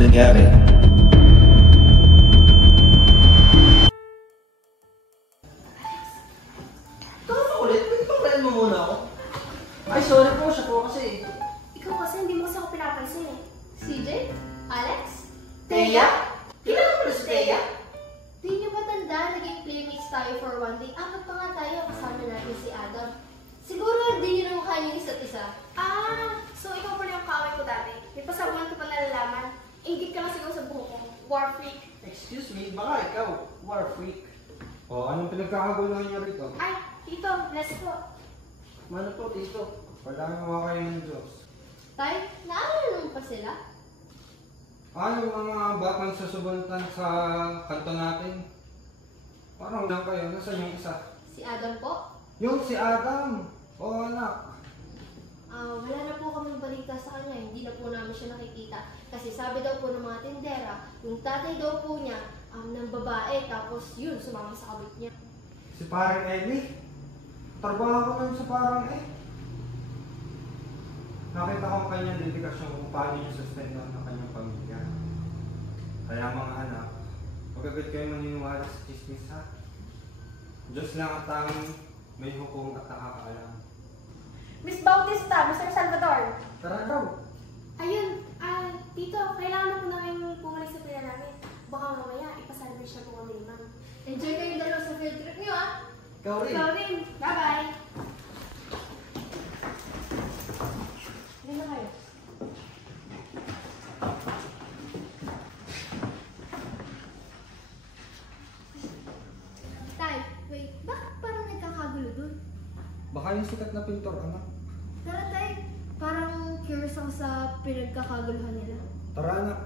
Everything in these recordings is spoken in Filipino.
nangyari. Ikaw na ulit? Pwede bang palain mo muna ako? Ay, sorry po. Siya po kasi. Ikaw kasi hindi mo kasi ako pinapansin eh. CJ? Alex? Thea? Kilala mo na si Thea? Di niyo ba tanda? Naging playmates tayo for one day. Apat pa nga tayo. Kasama natin si Adam. Siguro hindi niyo na mukha niyo isa't isa. Ah! So ikaw pa yung kaaway ko dati. May pasabuhan ko pa nalalaman. Ingit ka lang siguro sa buhok ko. War freak. Excuse me, baka ikaw, war freak. O, anong pinagkakaguluhan niyo rito? Ay, Tito, bless po. Mano po, Tito? Pagdami mo kayo ng Diyos. Tay, naalala naman pa sila? Yung mga batang sasubunutan sa kanto natin? Parang lang kayo, nasaan yung isa? Si Adam po? Yung si Adam! Oo anak. Wala na po kaming balita sa kanya. Hindi na po namin siya nakikita. Kasi sabi daw po ng mga tindera, yung tatay daw po niya, ng babae, tapos yun, sumama sa kabit niya. Si parang Eli? Trabaho ko lang sa parang Nakita ko ang kanyang dedikasyon kung paano niya sustentan ang kanyang pamilya. Kaya mga anak, huwag agad kayo maniniwala sa chismis ha. Diyos lang ang tanging may hukom at nakakaalam. Miss Bautista, Mr. Salvador. Tara daw! Ayun, Tito, kailangan na po namin pumalik sa pila namin. Baka mamaya, ipasalvage na po kami ni Ma'am. Enjoy kayong dalawa sa field trip niyo, ah! Ikaw rin. Ikaw rin. Bye-bye! Hindi na kayo. Tay, wait, bakit parang nagkakagulo dun? Baka yung sikat na pintor, anak. Tara, Tay. Parang curious ako sa pinagkakaguluhan nila. Tara anak.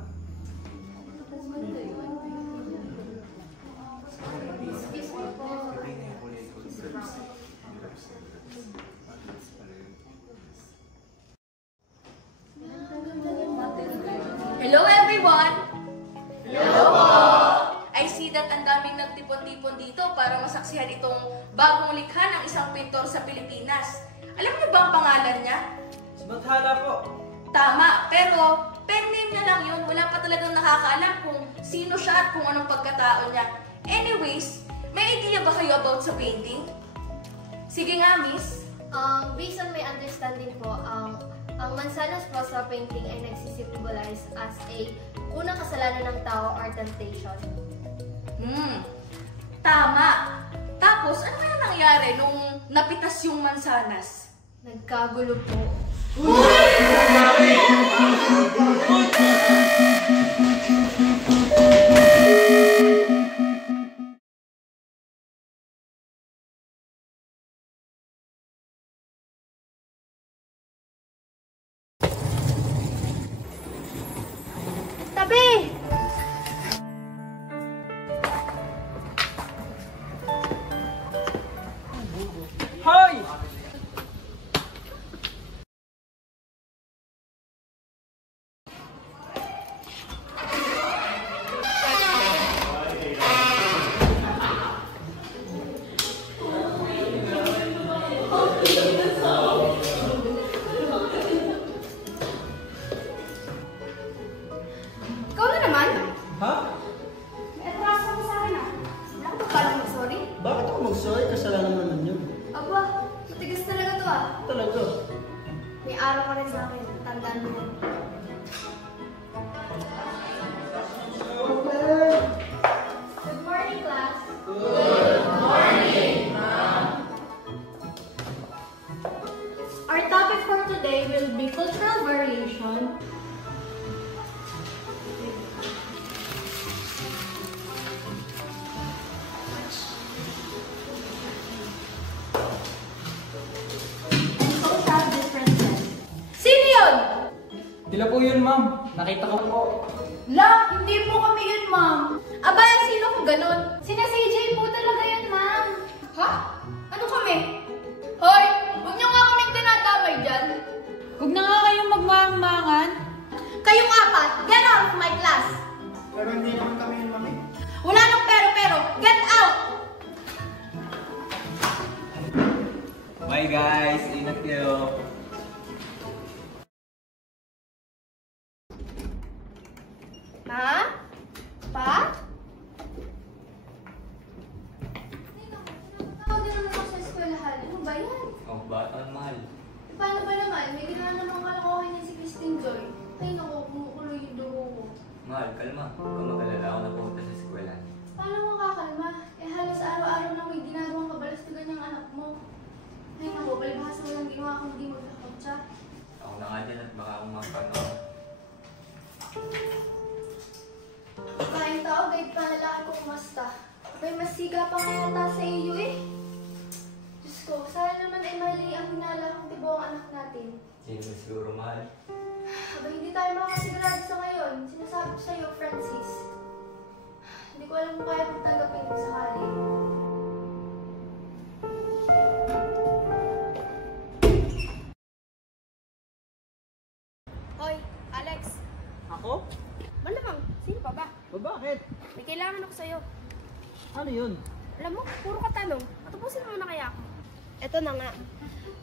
Hello everyone! Hello po! I see that ang daming nagtipon-tipon dito para masaksihan itong bagong likha ng isang pintor sa Pilipinas. Alam niyo ba ang pangalan niya? Samantala po. Tama, pero pen name niya lang yun. Wala pa talagang nakakaalam kung sino siya at kung anong pagkatao niya. Anyways, may idea ba kayo about sa painting? Sige nga, miss. Based on my understanding po, ang Manzanas Rosa painting ay nagsisimbolize as a unang kasalanan ng tao or temptation. Tama. Tapos, ano kaya nangyari nung napitas yung mansanas? Nagkagulo po. Tabi! Hoy! Ikaw na naman? Ha? May atraso ka sa akin ah. Wala ka pa palang mag-sorry? Bakit ako mag-sorry? Kasalanan naman yun. Aba, matigas talaga to ah. Talaga. May araw ka rin sa akin. Tandaan mo yan. Good morning, class. Good morning, ma'am. Our topic for today will be cultural variation. And social differences. Sino yun? Tila po yun, ma'am. Nakita ko po. La, hindi po kami yun, ma'am. Aba, sino kung ganun? Sina CJ po talaga yun, ma'am. Ha? Ano kami? Hoy, huwag niyo nga kaming tinatamay dyan. Huwag na nga kayong magmangmangan. Kayong apat, get out of my class. Pero hindi naman kami yun, ma'am. Wala nang pero, get out! Bye guys, ingat kayo. Ma? Pa? Tawag din naman ako sa eskwelahan. Ano ba yan? Oh, batang mahal. E, paano ba naman? May ginawa namang kalokohan niya si Christine Joy. Ay naku, kumukulo yung dugo ko. Mahal, kalma. Huwag ka magalala ako na pupunta sa eskwela. Paano mo kakalma? Eh halos araw-araw na may ginagawang kabalastugan yung anak mo. Ay naku, palibhasa mo lang ginawa kung hindi maglakotsa. Ako na nga dyan at baka umampan ako. Kain tao, kahit panalaki ko kumasta. May masiga pa nga yata sa iyo eh. Diyos ko, sana naman ay mali ang hinala kong tibo ang anak natin. Sino mo siguro, mahal? Aba, hindi tayo makasigurado sa ngayon. Sinasabi ko sa iyo, Francis. Hindi ko alam kung kaya kong tanggapin kung sakali. Hoy, Alex. Ako? Malamang, sino pa ba? O bakit? May kailangan ako sa'yo. Ano yun? Alam mo, puro ka tanong. Matupusin mo na kaya ako. Eto na nga.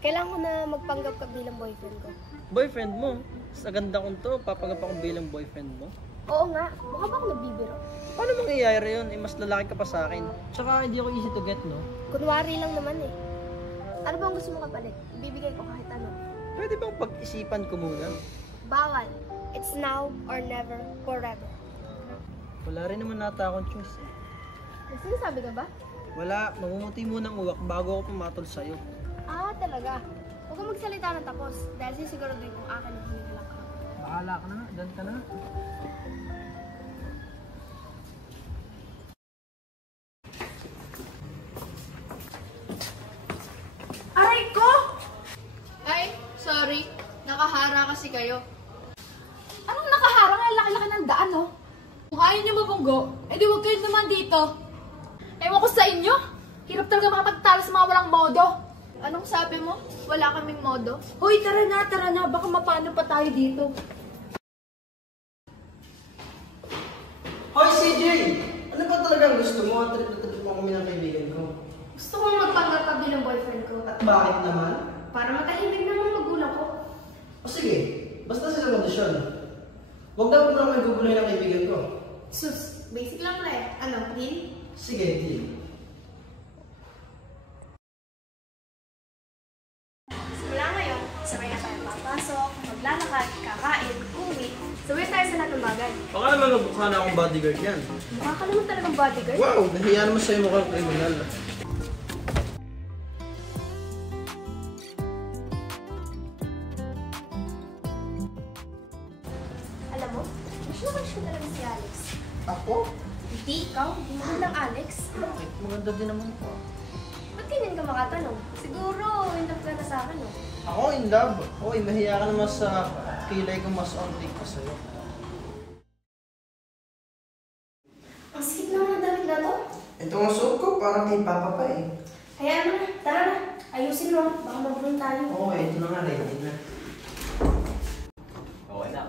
Kailangan ko na magpanggap ka bilang boyfriend ko. Boyfriend mo? Sa ganda kong to, papanggap ako bilang boyfriend mo? Oo nga, mukha ba ako nagbibiro? Paano mangyayari yun? Eh, mas lalaki ka pa sa akin. Tsaka hindi ako easy to get, no? Kunwari lang naman eh. Ano bang gusto mo kapalit? Ibibigay ko kahit ano. Pwede bang pag-isipan ko muna? Bawal. It's now or never, forever. Wala rin naman nata akong choice eh. May sinasabi ka ba? Wala, mamumuti munang uwak bago ako pumatol sa'yo. Ah, talaga. Huwag kang magsalita na tapos dahil sisiguraduhin kong akin ang hinihilang ka. Bahala ka na, dyan ka na. Aray ko! Ay, sorry. Nakahara kasi kayo. Anong nakaharang? Ang laki-laki ng daan, no? Kung ayaw niyo mabunggo, edi huwag kayo naman dito. Ewan ko sa inyo. Hirap talaga makapagtalo sa mga walang modo. Anong sabi mo? Wala kaming modo? Hoy, tara na. Baka mapano pa tayo dito. Hoy, CJ! Ano ba talagang gusto mo? Trip na trip mo kami ng kaibigan ko. Gusto kong magpanggap ka bilang boyfriend ko. At bakit naman? Para matahimik naman magulang ko. O sige, basta sila kondisyon. Huwag daw mo naman guguloy ng kaibigan ko. Sus, basic lang na eh. Ano, deal? Sige, deal. Simula ngayon, sabay na tayo papasok, maglalakad, kakain, uwi. Sabay tayo sa lahat ng bagay. Baka naman magmukha na akong bodyguard yan. Mukha ka naman talagang bodyguard. Wow, nahiya naman sa'yo mukhang kriminal. Alam mo, wish na wish ko talaga si Alex. Ako? Hindi ikaw, hindi mo lang Alex. Bakit? Maganda din naman po. Ba't ganyan ka makatanong? Siguro, in love ka na sa akin, no? Ako in love. Hoy, mahiya ka naman sa kilay ko mas ontik pa sa'yo. Ang sikip naman ang damit na to. Ito ang suot ko, parang kay Papa pa eh. Hayaan mo na, tara na. Ayusin mo, baka mag-room tayo. Oo, ito na nga, ready na. Oo, anak.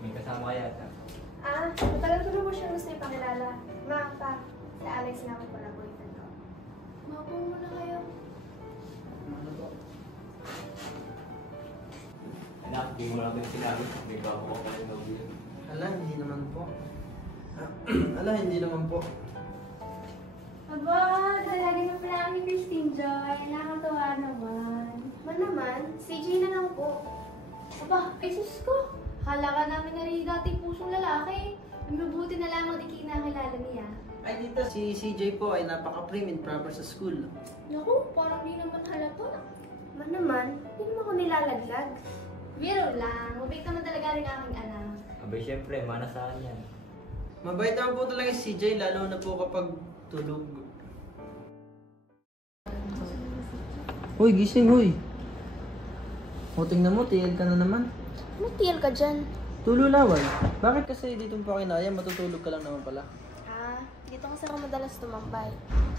May kasama ka yata. Ah, matagal ko na po siya gusto ipakilala. Ma, pa, si Alex na ako pala boyfriend ko. Mapo muna kayo. Ano to? Anak, hindi mo lang din sinabi. May bago ko pa rin nabili. Ala, hindi naman po. Ala, hindi naman po. Aba, nalagay na pala kami Christine Joy. Nakakatawa naman. naman, CJ na lang po. Aba, ay sus ko. Akala ka namin na rin dati pusong lalaki. Ang mabuti na lamang di kinakilala niya. Ay, dito, si CJ po ay napaka-prim and proper sa school. Naku, parang di naman halata. Man naman, hindi naman ako nilalaglag. Biro lang, mabait naman talaga rin aking anak. Abay, syempre, mana sa akin yan. Mabait naman po talaga si CJ, lalo na po kapag tulog. Hoy, gising, hoy. O, tingnan mo, tiyad ka na naman. Ano tiil ka dyan? Tululawan. Bakit kasi dito pa kinaya, matutulog ka lang naman pala? Ah, dito kasi ako madalas tumambay.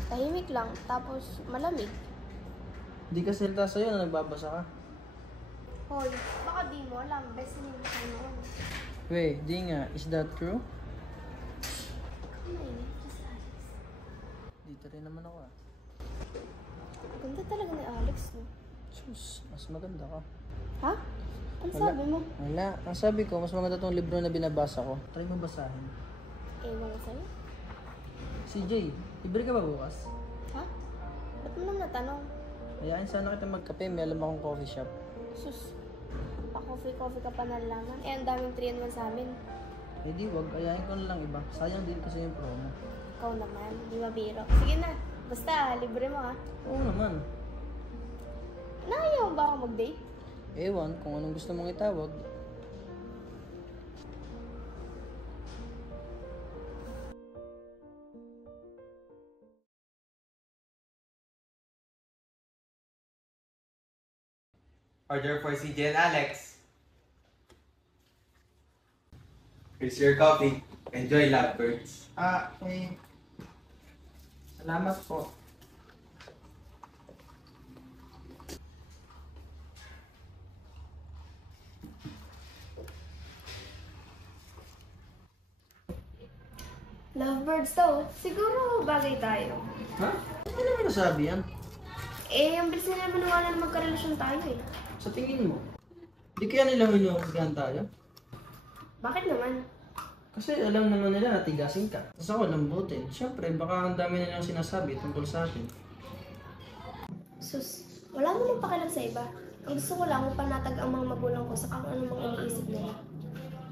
Tahimik lang, tapos malamig. Di kasi salita sa'yo na nagbabasa ka. Hoy, baka di mo alam, best name ko noon. Wait, di nga. Is that true? Kumainit ka si Alex. Dito rin naman ako ah. Ganda talaga ni Alex, no? Sus, mas maganda ka. Ha? Ano sabi mo? Wala. Ang sabi ko, mas maganda tong libro na binabasa ko. Try mo basahin. Ewan ko sa'yo. CJ, libre ka ba bukas? Ha? Ba't mo naman natanong? Hayaan sana kita magkape. May alam akong coffee shop. Sus, pa-coffee-coffee ka pa nalaman. Ang daming 3-in-1 sa amin. Eh di, wag. Ayahin ko na lang iba. Sayang din kasi yung promo. Ikaw naman, di mabiro. Sige na, basta libre mo ha. Oo naman. Nakayaw ba ako mag-date? Ewan kung anong gusto mong itawag. Order for CJ and Alex. Here's your coffee. Enjoy, lovebirds. Salamat po. Lovebirds to. Siguro bagay tayo. Ha? Ano naman nasabi yan? Eh, ang bilis nila maniwala na magkarelasyon tayo eh. Sa tingin mo? Di kaya nila hinuhusgahan tayo? Bakit naman? Kasi alam naman nila na tigasin ka. Tapos ako lambutin. Siyempre, baka ang dami nilang sinasabi tungkol sa akin. Sus, wala mo nang pakialam sa iba. Ang gusto ko lang panatag ang mga magulang ko sa kung ano mga iniisip nila.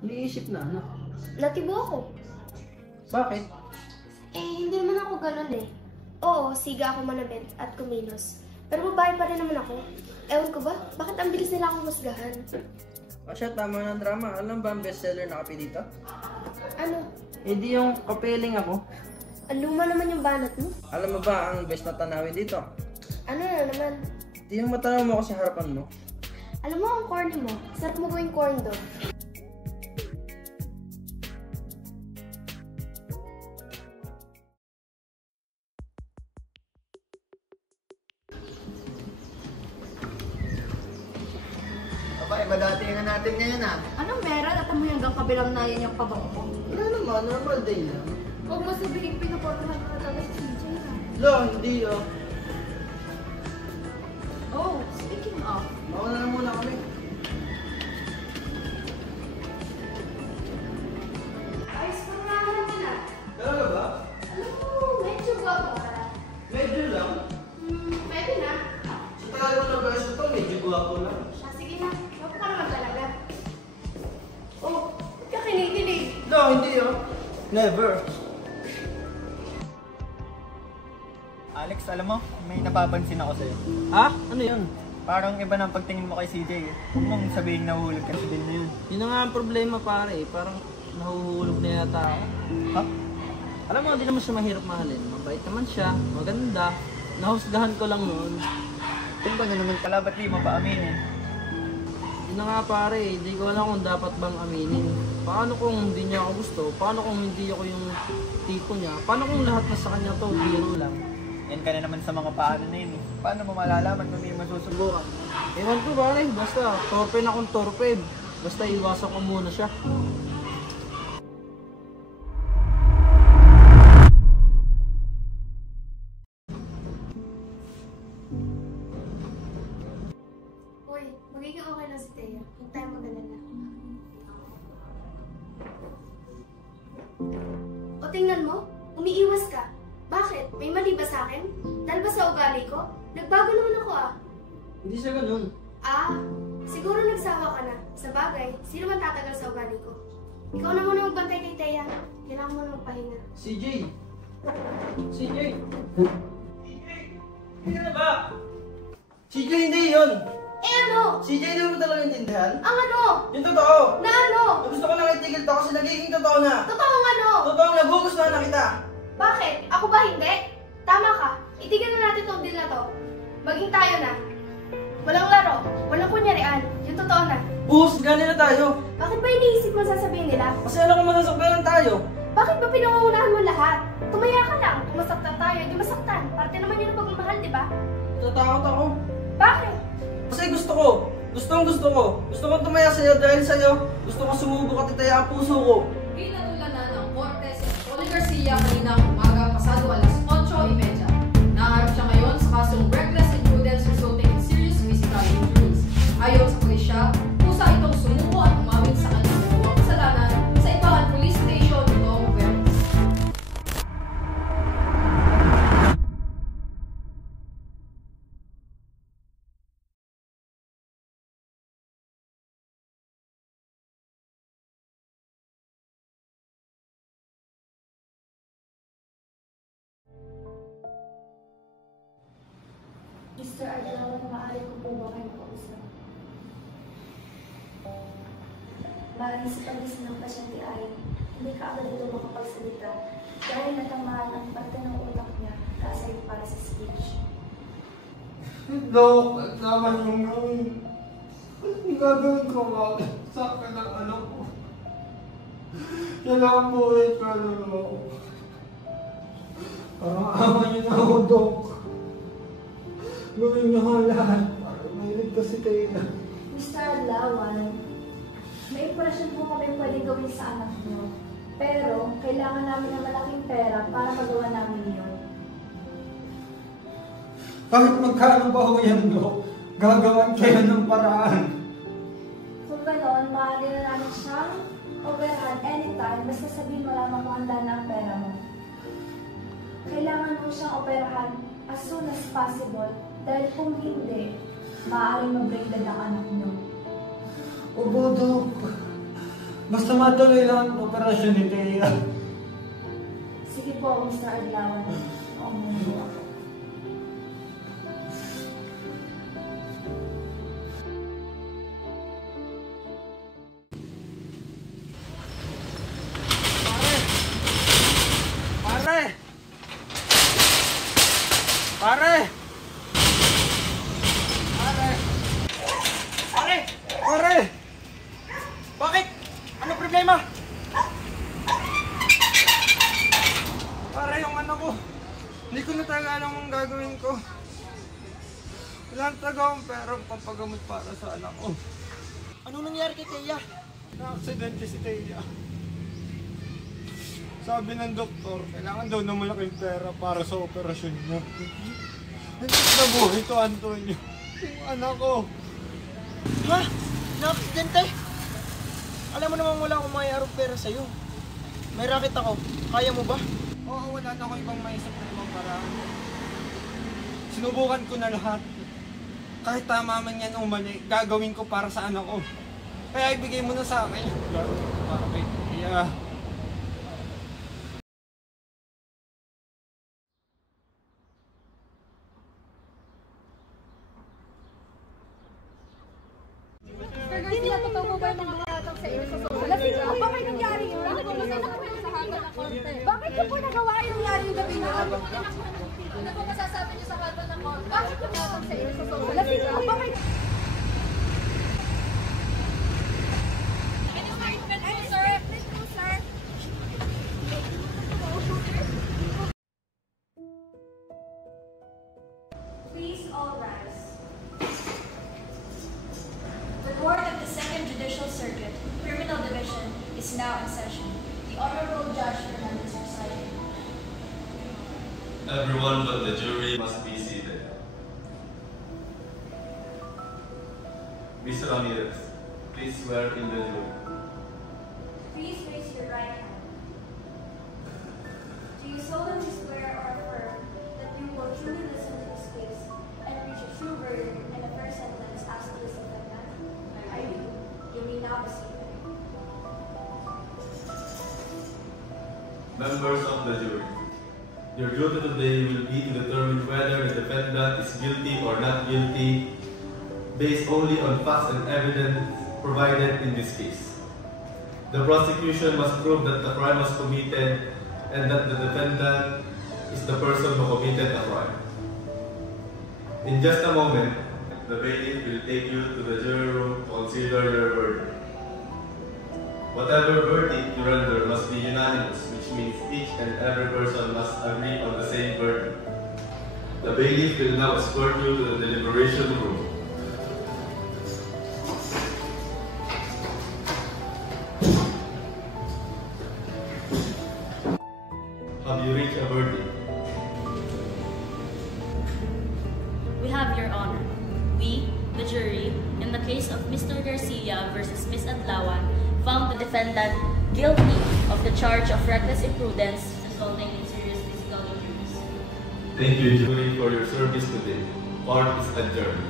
Iniisip na ano? Natibo ako. Bakit? Eh, hindi naman ako ganun eh. Oo, siga ako manabit at kumilos. Pero babae pa rin naman ako. Ewan ko ba, bakit ang bilis nila akong husgahan? Asya, tama ng drama. Alam ba ang bestseller na kape dito? Ano? Eh di yung kapeling ako. Ang luma naman yung banat mo. Alam mo ba ang best na tanawin dito? Ano na naman? Di yung matanaw mo ako sa harapan mo. Alam mo ang corny mo, sarap mo gawing corn dog. Aba, iba dati nga natin ngayon ah. Anong meron at amoy hanggang kabilang na yan yung pabango ko? Wala naman, normal day lang. Huwag mo sabihin pinaportahan mo na talaga si CJ ha. Lo, hindi ah. Oh, speaking of, Baka na lang muna kami. Ayos pa nga naman na. Talaga ba? Alam mo, medyo gwapo ka na. Medyo lang. Pwede na. Sa tagal mo na beses ito, medyo guwapo lang. Sige na, gwapo ka naman talaga. Oh, ba't ka kinikilig? No, hindi ah. Never. Alex, alam mo, may napapansin ako sa'yo. Ha? Ano yun? Parang iba ng pagtingin mo kay CJ eh. Huwag mong sabihin na huhulog ka sa din na yun. Yun na nga ang problema pare. Parang nahuhulog na yata ako. Ha? Alam mo, hindi naman siya mahirap mahalin. Mabait naman siya, maganda. Nahusgahan ko lang noon. Kung ba na naman pala, ba't di mo pa aminin? Yun na nga pare, hindi ko alam kung dapat bang aminin. Paano kung hindi niya ako gusto? Paano kung hindi ako yung tipo niya? Paano kung lahat na sa kanya to, biro lang? Yan ka na naman sa mga paano na yun eh. Paano mo malalaman kung hindi mo susubukan? Ewan ko pare, basta torpe na akong torpe. Basta iwasan ko muna siya. Uy, magiging okay lang si Thea. Huwag tayo mag-alala. O tingnan mo, umiiwas ka. Bakit? May mali ba sa akin? Dahil ba sa ugali ko? Nagbago naman ako ah. Hindi siya ganun. Ah, siguro nagsawa ka na. Sa bagay, sino man tatagal sa ugali ko? Ikaw na muna magbantay kay Thea. Kailangan mo na magpahinga. CJ! CJ! Hindi ka na ba? CJ, hindi yun! Eh ano? CJ, hindi mo ba talaga intindihan? Ang ano? Yung totoo! Na ano? Gusto ko lang itigil to kasi nagiging totoo na! Totoong ano? Totoong nagugustuhan na kita! Bakit? Ako ba hindi? Tama ka. Itigil na natin tong deal na to. Maging tayo na. Walang laro. Walang kunyarian. Yung totoo na. Buhusgahan nila tayo! Bakit ba iniisip mo sasabihin nila? Kasi alam ko masasakbayan tayo! Bakit ba pinangungunahan mo lahat? Tumaya ka lang. Kung masaktan tayo, di masaktan. Parte naman yun ang pagmamahal, di ba? Natatakot ako. Bakit? Kasi gusto ko. Gusto ko. Gusto kong tumaya sa'yo dahil sa'yo. Gusto kong sumubok at itaya ang puso ko. pinatulanan ng Korte si Tony Garcia kaninang umaga pasado alas 8:30. Naharap siya ngayon sa kasong reckless imprudence resulting in serious physical Mr. Adlawan, maaari ko po ba kayo kausap? Maaaring sa pag-isip ng pasyente ay hindi ka agad ito makapagsalita dahil natamaan ang parte ng utak niya kaasay para sa speech. Dok, naman yung gawin. Ang gagawin ko bakit sa akin ang anak ko. Kailangan buhay ka lang ako. Parang ama niyo na ako, Dok. Gawin niyo ang lahat para mailigtas si Taylor. Mr. Adlawan, may operasyon po kami pwedeng gawin sa anak niyo. Pero kailangan namin ng malaking pera para magawa namin yun. Kahit magkano ba ho yan, Dok? Gagawan kayo ng paraan. Kung ganoon, maaari na namin siyang operahan anytime basta sabihin mo lamang kung handa na ang pera mo. Kailangan mo siyang operahan as soon as possible dahil kung hindi, maaaring mag-break dead ang anak niyo. Opo, Dok. Basta matuloy lang ang operasyon ni Thea. Sige po, Mr. Adlawan. Oo, muna po ako. Pare! Pare! Pare! Pare! Pare! Bakit? Ano problema? Pare, yung anak ko. Hindi ko na talaga alam ang gagawin ko. Wala talaga akong perang pampagamot para sa anak ko. Anong nangyari kay Thea? Na-aksidente si Thea. Sabi ng doktor, kailangan daw na malaking pera para sa operasyon niya. Hindi na buhay to, Antonio. Yung anak ko. Ha? Na-aksidente? Alam mo naman wala akong mayarong pera sa'yo. May racket ako. Kaya mo ba? Oo, wala na ako ibang maisip na ibang paraan. Sinubukan ko na lahat. Kahit tama man yan o mali, gagawin ko para sa anak ko. Kaya ibigay mo na sa akin. Gagawin ko para kay Thea. Hindi na totoo mo ba yung mga nakatang sa iyo sa social media? Bakit nangyari yun? Ano ba masaya na kami sa hanggang ng konti? Bakit yung po nagawa yung nangyari yung gabi na? Ano ba masasabi niyo sa hanggang ng konti? Bakit yung nakatang sa iyo sa social media? Bakit? Please all rise. The Court of the Second Judicial Circuit, Criminal Division, is now in session. The Honorable Judge Fernandez presiding. Everyone but the jury must be seated. Mr. Ramirez, please swear in the jury. Please raise your right hand. Do you solemnly swear or affirm that you will truly listen to this case and reach a true verdict in the first sentence as to this defendant? I do. You may now be seated. Members of the jury, your duty today will be to determine whether the defendant is guilty or not guilty based only on facts and evidence provided in this case. The prosecution must prove that the crime was committed and that the defendant is the person who committed the crime. In just a moment, the bailiff will take you to the jury room to consider your verdict. Whatever verdict you render must be unanimous, which means each and every person must agree on the same verdict. The bailiff will now escort you to the deliberation room. Have you reached a verdict? We have, Your Honor. We, the jury, in the case of Mr. Garcia versus Ms. Adlawan, found the defendant guilty of the charge of reckless imprudence resulting in serious physical injuries. Thank you, jury, for your service today. Court is adjourned.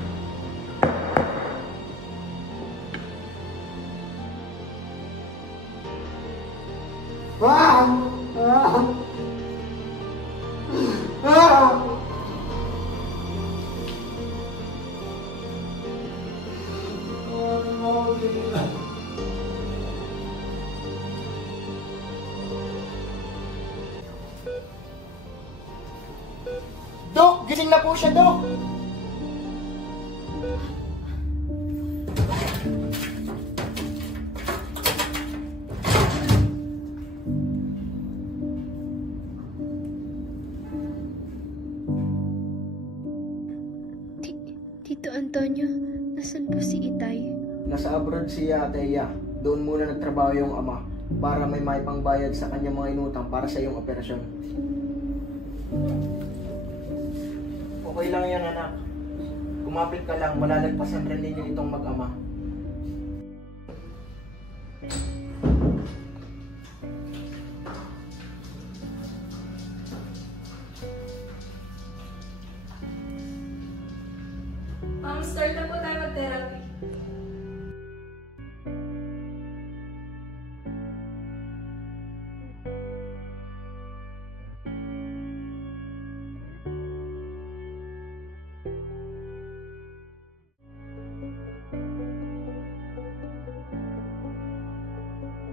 Dok, gising na po siya, Dok. Tito Antonio, nasan po si Itay? Nasa abroad siya, Teya. Doon muna nagtrabaho yung ama para may maipangbayad sa kanyang mga inutang para sa iyong operasyon. Okay lang yan, anak. Kumapit ka lang, malalagpasan rin ninyo itong mag-ama. Start na po tayo mag-therapy.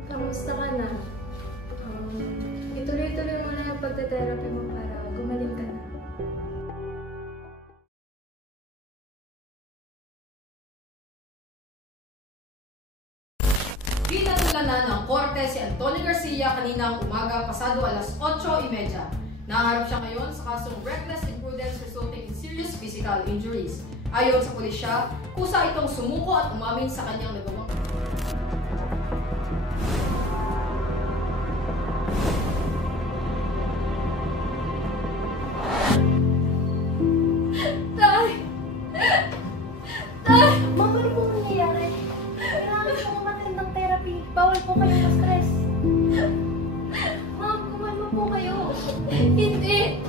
Kamusta ka na? Ituloy-tuloy mo na ang pagte-therapy mo para gumaling ka na. Pinatulan ng korte si Antonio Garcia kaninang umaga pasado alas 8:30. Naharap siya ngayon sa kasong reckless imprudence resulting in serious physical injuries. Ayon sa pulisya, kusa itong sumuko at umamin sa kanyang nagawang. Tay! Tay! Ma'am, ano po nangyayari? Kailangan po matindang therapy. Bawal po kayo ma-stress. Ma'am, kumalma po kayo. Hindi!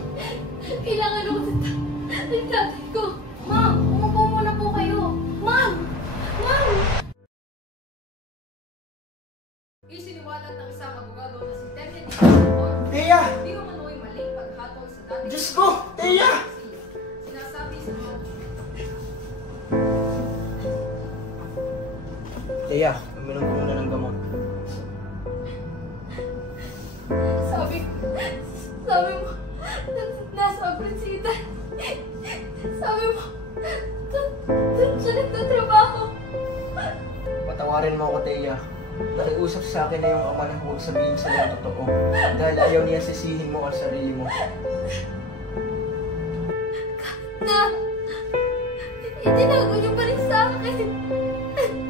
Kailangan ako ng tatay ko. Ma'am, umupo muna po kayo. Ma'am! Ma'am! Isiniwalat ng isang abogado na si Teya Teya! Di umano'y maling paghatol sa dating Diyos ko! Teya! Sinasabi sa Teya, uminom ko muna ng gamot. Sabi mo, nasa abroad si Ethan. Sabi mo, doon siya nagtatrabaho. Patawarin mo ako, Teya. Nakiusap sa akin na yung ama na huwag sabihin sa iyo totoo. Dahil ayaw niya sisihin mo ang sarili mo. Na, itinago niyo pa rin sa akin.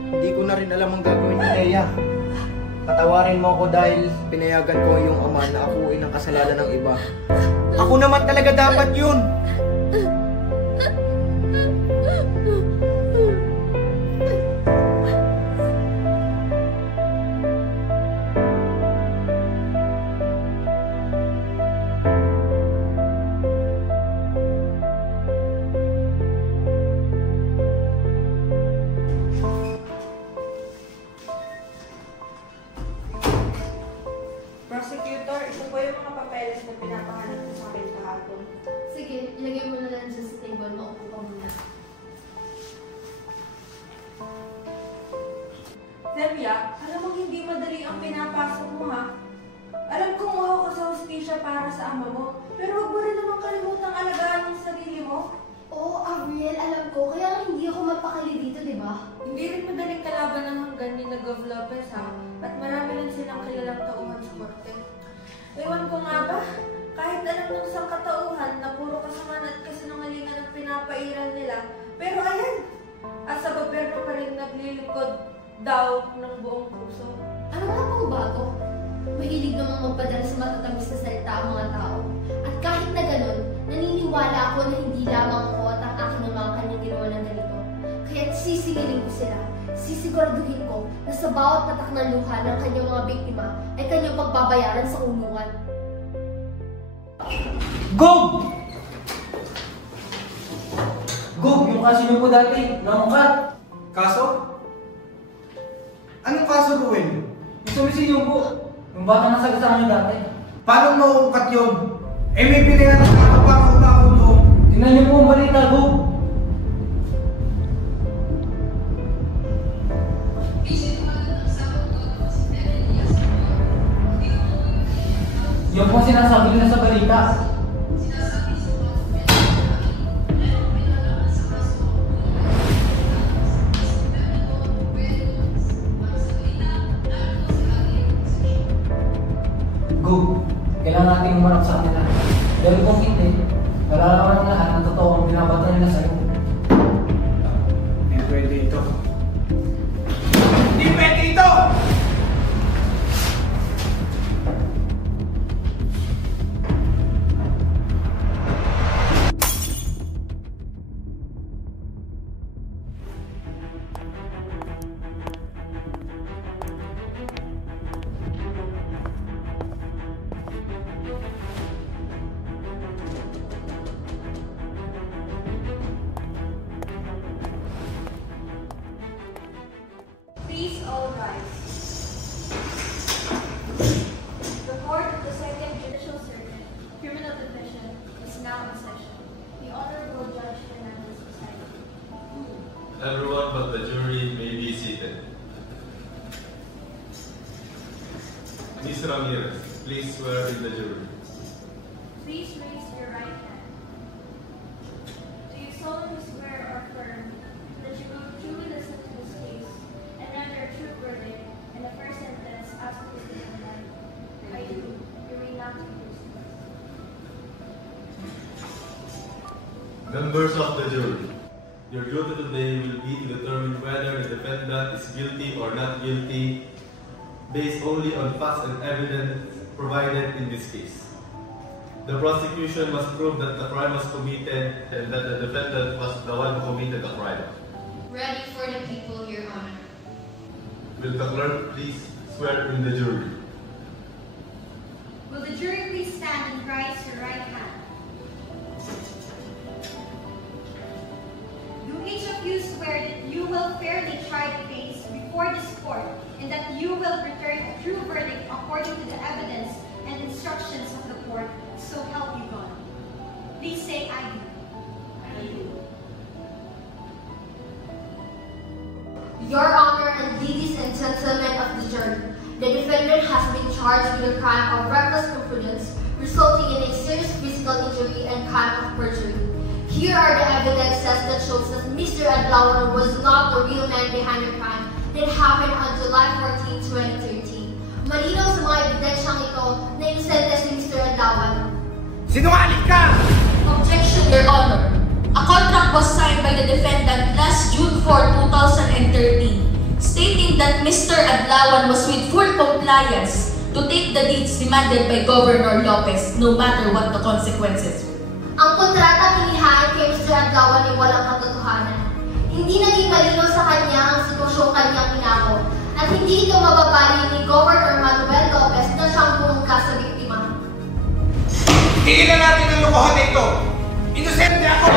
Hindi ko na rin alam ang gagawin ni Teya. Patawarin mo ako dahil pinayagan ko yung ama na akuin ang kasalanan ng iba. Ako naman talaga dapat yun! Prosecutor, ito po yung mga papeles na pinapahanap ko sa akin kahapon. Sige, ilagay mo na lang dyan sa table. Maupo ka muna. Delia, alam mo hindi madali ang pinapasok mo ha. Alam kong uhaw ka sa hustisya para sa ama mo, pero huwag mo rin naman kalimutang alagaan ang sarili mo. Oo, Abriel, alam ko. Kaya hindi ako mapakali dito, di ba? Hindi rin madaling kalaban ng hanggan ni Gov Lopez ha, at marami rin silang kilalang tauhan sa korte. Ewan ko nga ba, kahit alam ng isang katauhan na puro kasamaan at kasinungalingan ang pinapairal nila, pero ayan, at sa gobyerno pa rin naglilingkod daw ng buong puso. Ano nga pong bago? Mahilig namang magpadala sa matatamis na salita ang mga tao. At kahit na ganun, naniniwala ako na hindi lamang ako at ang aking mga kanyang ginawa ng ganito. Kaya't sisingilin ko sila. Sisiguraduhin ko na sa bawat patak ng luha ng kanyang mga biktima ay kanyang pagbabayaran sa kulungan. Gob! Gob, yung kaso niyo po dati, namukat. Kaso? Anong kaso, Ruel? Yung sumisinyo po. Yung bata na sagasaan niyo dati. Paano mauukat yun? Eh may binayan ng kakapakaw-tao doon. Tingnan niyo po ang balita, Gob. Yung po sinasabi nila sa balita. Go! Kailangan natin umarap sa kanila. Dahil kung hindi, nalalaman ng lahat na totoo ang binabato nila sa'yo. Hindi pwede ito. Hindi pwede ito! Please all rise. The Court of the Second Judicial Circuit, Criminal Division, is now in session. The Honorable Judge Fernandez presiding. Everyone but the jury may be seated. Ms. Ramirez, please swear in the jury. Please raise your right hand. Do you solemnly swear or affirm that you will truly listen to this case and render a true verdict in the first sentence as to this defendant? I do. You may not be dismissed. Members of the jury, your duty today will be to determine whether the defendant is guilty or not guilty based only on facts and evidence provided in this case. The prosecution must prove that the crime was committed and that the defendant was the one who committed the crime. Ready for the people, Your Honor. Will the clerk please swear in the jury? Will the jury please stand and raise your right hand? Do each of you swear that you will fairly try the case before this court and that you will return a true verdict according to the evidence and instructions of the court, so help you God? Please say, I do. I do. Your Honor and ladies and gentlemen of the jury, the defendant has been charged with the crime of reckless imprudence resulting in a serious physical injury and crime of perjury. Here are the evidences that shows that Mr. Adlawan was not the real man behind the crime that happened on July 14, 2013. Malinaw sa mga ebidensyang ito na inosente si Mr. Adlawan. Sinungaling ka! Objection, Your Honor. A contract was signed by the defendant last June 4, 2013, stating that Mr. Adlawan was with full compliance to take the deeds demanded by Governor Lopez, no matter what the consequences. Ang kontratang inihain kay Mr. Adlawan ay walang katotohanan. Hindi naging malinaw sa kanya ang sitwasyong kanyang inako at hindi ito mababali ni Governor Manuel Lopez na siyang bumungka sa biktima. Tingnan natin ang lokohan na ito! Inosente ako!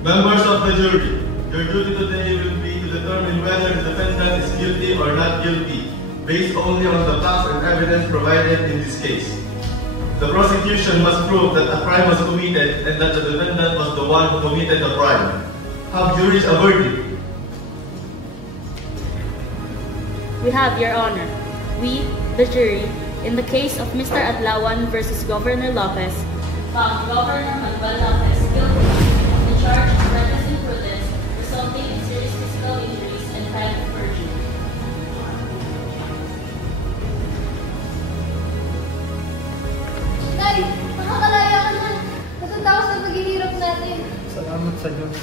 Members of the jury, your duty today will be to determine whether the defendant is guilty or not guilty, based only on the facts and evidence provided in this case. The prosecution must prove that a crime was committed and that the defendant was the one who committed the crime. Have juries a verdict? We have, Your Honor. We, the jury, in the case of Mr. Adlawan versus Governor Lopez, found Governor Manuel Lopez guilty of the charge of reckless imprudence resulting in serious physical injuries and crime of perjury. Nay, makakalaya ka na. Natatapos na paghihirap natin. Salamat sa Diyos.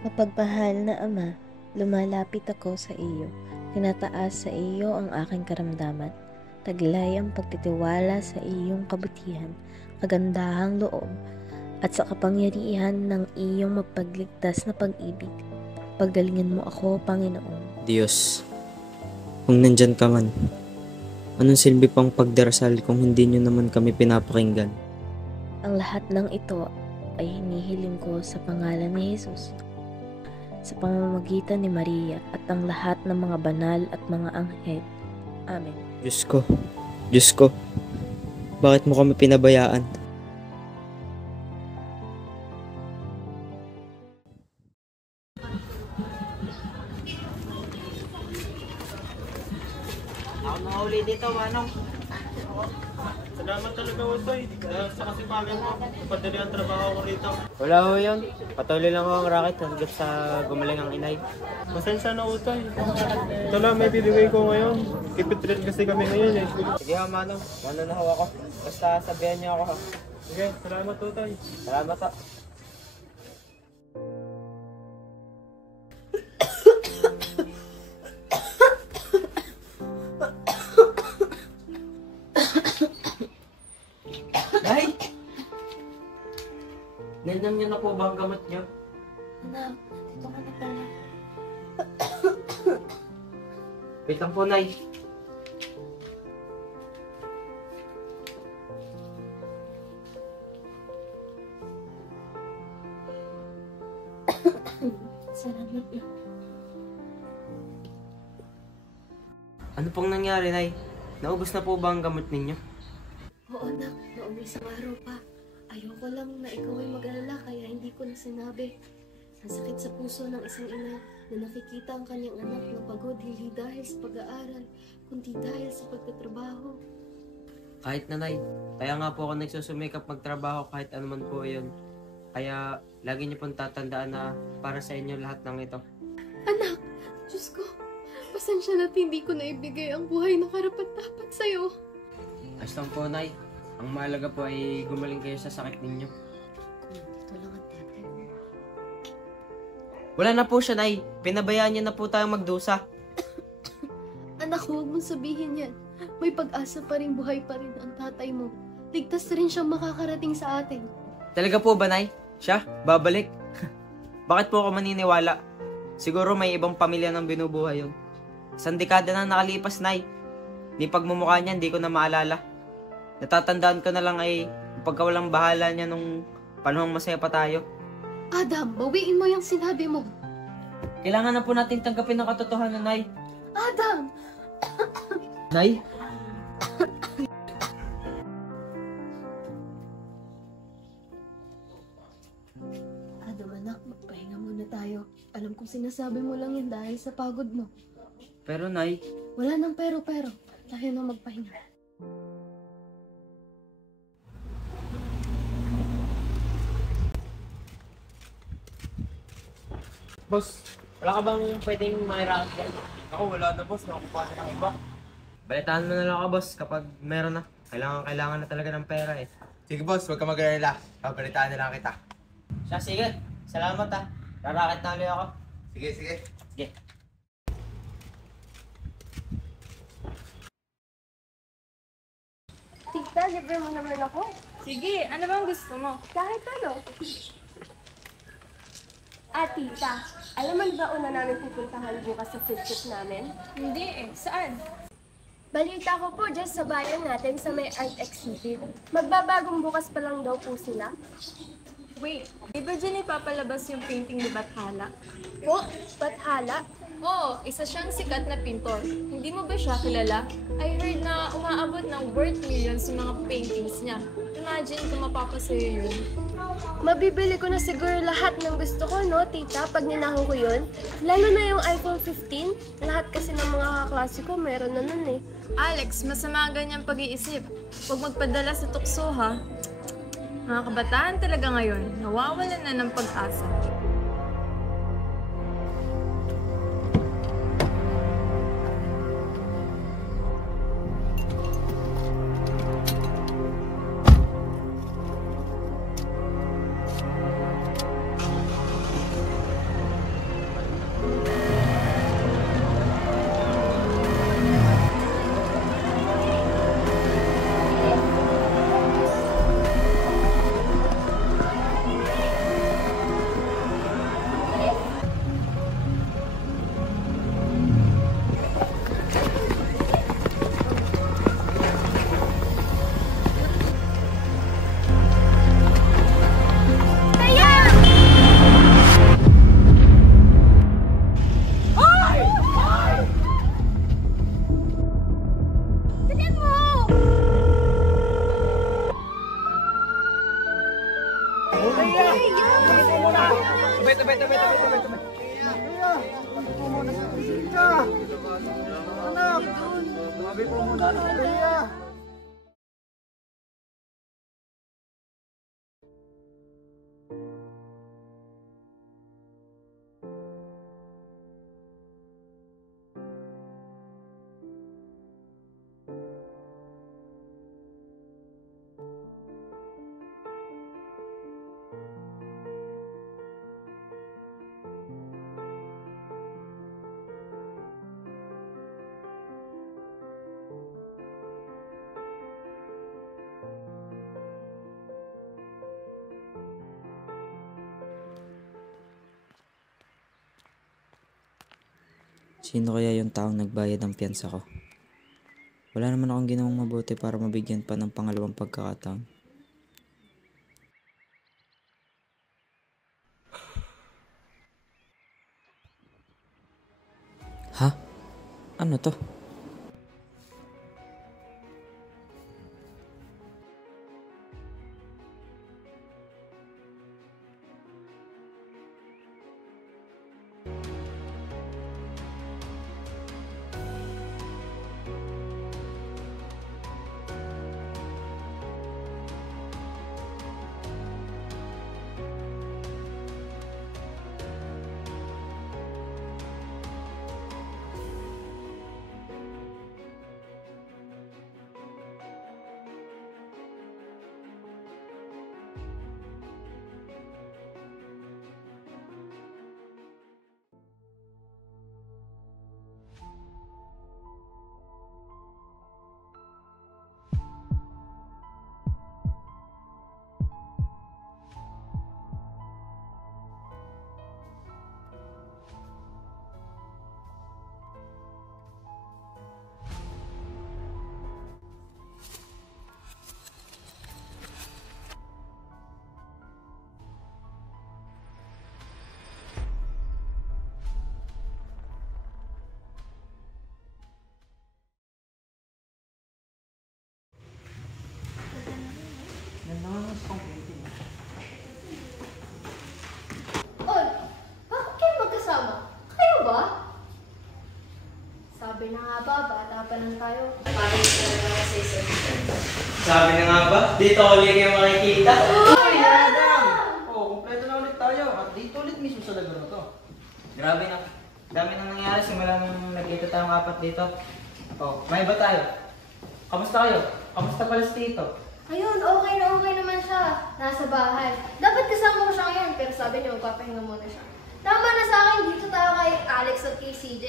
Mapagmahal na Ama, lumalapit ako sa iyo. Tinataas sa iyo ang aking karamdaman. Taglay ang pagtitiwala sa iyong kabutihan, kagandahang loob, at sa kapangyarihan ng iyong mapagligtas na pag-ibig. Paggalingan mo ako, Panginoon. Diyos, kung nandyan ka man, anong silbi pang pagdarasal kung hindi nyo naman kami pinapakinggan? Ang lahat ng ito ay hinihiling ko sa pangalan ni Jesus, sa pamamagitan ni Maria at ang lahat ng mga banal at mga anghel. Amen. Diyos ko, bakit mo kami pinabayaan? Ako nahuli dito, Manong. Salamat talaga, Utoy. Dahil sa kasipagan mo, padali ang trabaho ko rito. Wala ho yun. Patuloy lang ho ang racket hanggang sa gumaling ang inay. Pasensya na, Utoy. Ito lang may bibigay ko ngayon. Keep it real kasi kami ngayon eh. Sige ha, Manong. Ano na ho ako. Basta sabihan niyo ako ha. Sige, salamat, Utoy. Salamat ha. Nay! Nainom niyo na po ba ang gamot niyo? Anak, ito ka na pala. Wait lang po, Nay. Salamat na. Ano pong nangyari, Nay? Naubos na po ba ang gamot ninyo? Oo anak, noong isang araw pa. Ayoko lang na ikaw ay mag-alala kaya hindi ko na sinabi. Ang sakit sa puso ng isang ina na nakikita ang kanyang anak na pagod hindi dahil sa pag-aaral, kundi dahil sa pagtatrabaho. Kahit na, Nay. Kaya nga po ako nagsusumikap magtrabaho kahit anuman po yun. Kaya lagi niyo pong tatandaan na para sa inyo lahat ng ito. Anak, Diyos ko, pasensya na't hindi ko naibigay ang buhay na karapat-dapat sa'yo. Ayos lang po, Nay. Ang mahalaga po ay gumaling kayo sa sakit ninyo. Ito lang ang tatay mo. Wala na po siya, Nay. Pinabayaan niya na po tayong magdusa. Anak, huwag mong sabihin yan. May pag-asa pa rin, buhay pa rin ang tatay mo. Ligtas rin siyang makakarating sa atin. Talaga po ba, Nay? Siya? Babalik? Bakit po ako maniniwala? Siguro may ibang pamilya nang binubuhay yun. Isang dekada na nakalipas, Nay. Ni pagmumukha niya, hindi ko na maalala. Natatandaan ko na lang ay pagkawalang bahala niya nung panahong masaya pa tayo. Adam, bawiin mo yung sinabi mo. Kailangan na po natin tanggapin ang katotohanan, Nay. Adam! Nay? Adam, anak, magpahinga muna tayo. Alam kong sinasabi mo lang yan dahil sa pagod mo. Pero, Nay... Wala nang pero. Tayo na magpahinga. Boss, wala ka bang pwedeng makirakat dyan? Ako, wala na boss. Nakukuha na ng iba. Balitaan mo na lang ako, boss, kapag meron na. Kailangan na talaga ng pera eh. Sige boss, huwag ka mag-alala. Babalitaan na lang kita. Siya, sige. Salamat ah. Rarakit na ulit ako. Sige. Sige. Tita, libre mo naman ako. Sige, ano bang gusto mo? Kahit ano. Tita, alam mo ba una namin pupuntahan bukas sa field trip namin? Hindi eh. Saan? Balita ko po dyan sa bayan natin sa may art exhibit. Magbabagong bukas pa lang daw po sila. Wait, di ba dyan ipapalabas yung painting ni Bathala? Po, Bathala? Oo, isa siyang sikat na pintor. Hindi mo ba siya kilala? I heard na umaabot ng worth millions yung mga paintings niya. Imagine kung mapapasaya yun. Mabibili ko na siguro lahat ng gusto ko, no, tita, pag ninakaw ko yun. Lalo na yung iPhone 15. Lahat kasi ng mga kaklase ko meron na nun eh. Alex, masama ang ganyang pag-iisip. Huwag magpadala sa tukso, ha? Mga kabataan talaga ngayon, nawawalan na ng pag-asa. po muna sa kusina. Anak, sabi po muna sa kusina. Sino kaya yung taong nagbayad ng piyansa ko? Wala naman akong ginawang mabuti para mabigyan pa ng pangalawang pagkakataon. Ha? Ano to? Oy, bakit kayo magkasama? Kayo ba? Sabi na nga ba, bata pa lang tayo. Sabi na nga ba? Dito ulit kayo makikita. Uy, Adam! Oh, kumpleto na ulit tayo. At dito ulit mismo sa lugar na to. Grabe na. Dami nang nangyari simula nung nagkita tayong apat dito. Oh, may iba tayo. Kamusta kayo? Kamusta pala si Tito? Ayun, okay naman siya. Nasa bahay. Dapat kasama ko siya ngayon, pero sabi niyo, magpapahinga muna siya. Tama na sa akin, dito tayo kay Alex at kay CJ.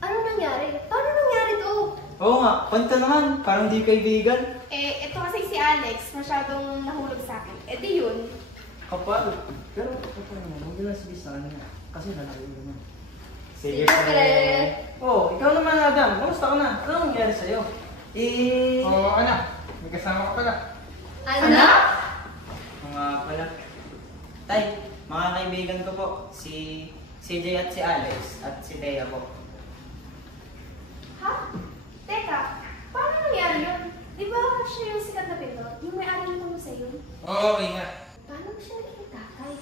Ano nangyari? Paano nangyari to? Oo nga, kwento naman. Parang di kaibigan. Eh, ito kasi si Alex, masyadong nahulog sa akin. Eh di yun. Kapal. Pero kapal naman, huwag nila sabi sa kanya. Kasi nalayo naman. Sige, pre. Oh, ikaw naman Adam, kamusta ka na? Ano nangyari sa'yo? Oo, anak. May kasama ka pala. Anak? Mga pala. Tay, mga kaibigan ko po. Si CJ at si Alex at si Thea po. Ha? Teka, paano nangyari yun? Di ba siya yung sikat na pinto? Yung may-ari nito mo sa'yo? Oo, okay nga. Paano ba siya naging tatay?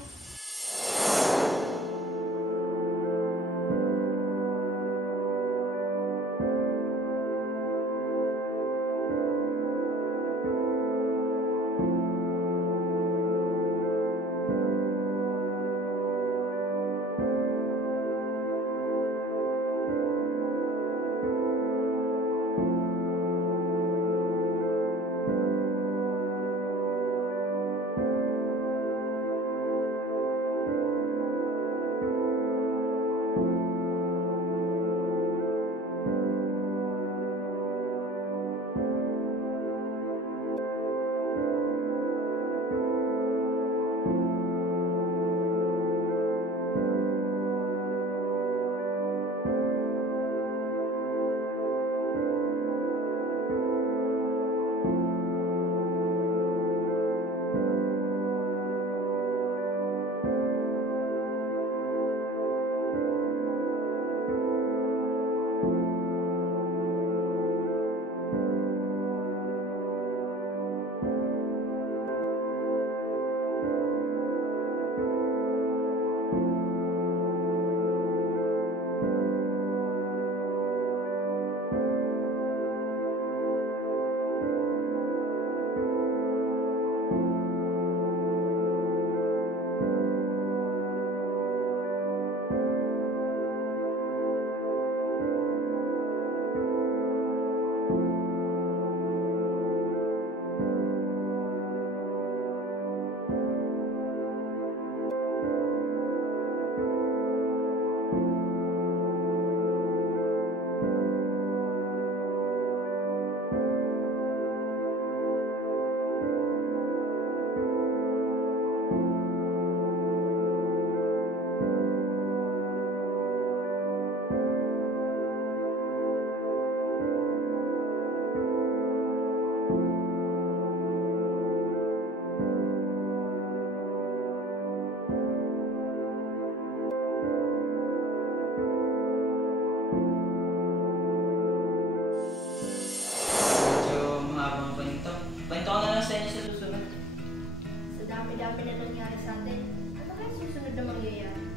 dami na nangyari sa atin. Ano kaya susunod na mangyayari?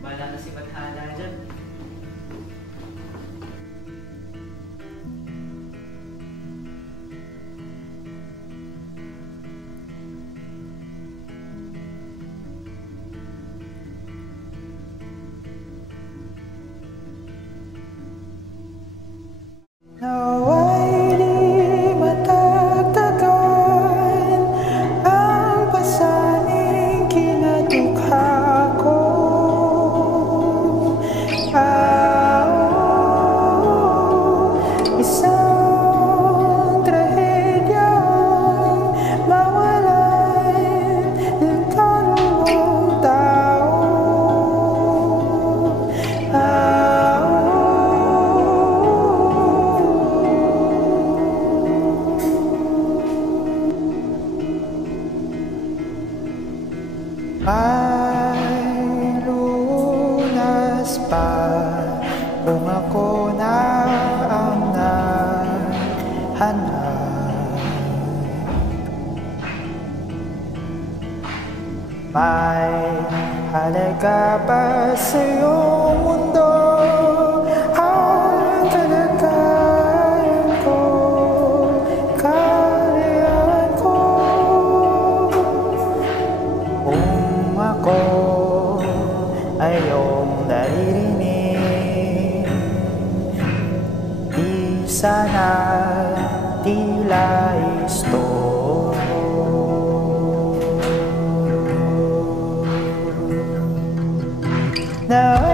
Bahala na si Bathala dyan. Nawa'y di matagtagan ang pasaning kinadukha ko. Isang trahedyang mawalan ng kaluluwang tao. Ay lunas pa kung ako na ang naghanap. May halaga pa sa iyong mundo ang kalagayan ko, kaliyan ko. Kung ako ay iyong naririnig, di sana tila istorbo. Na